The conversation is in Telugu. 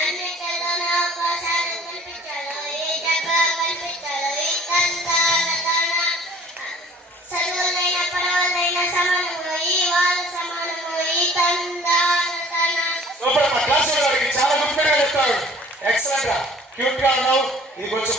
అన్నిటిలోనూ అవకాశాలు కల్పించాడు. ఈ చక్కగా కల్పించాడు. ఈ తందాన తన చదువులైన పడవలైన సమానము, ఈ వాళ్ళు సమానము, ఈ తందాన తన. సూపర్ అమ్మా, క్లాస్ వాడికి చాలా గుర్తుగా చెప్తాడు. ఎక్సలెంట్ గా, క్యూట్ గా ఉన్నావు. ఇది కొంచెం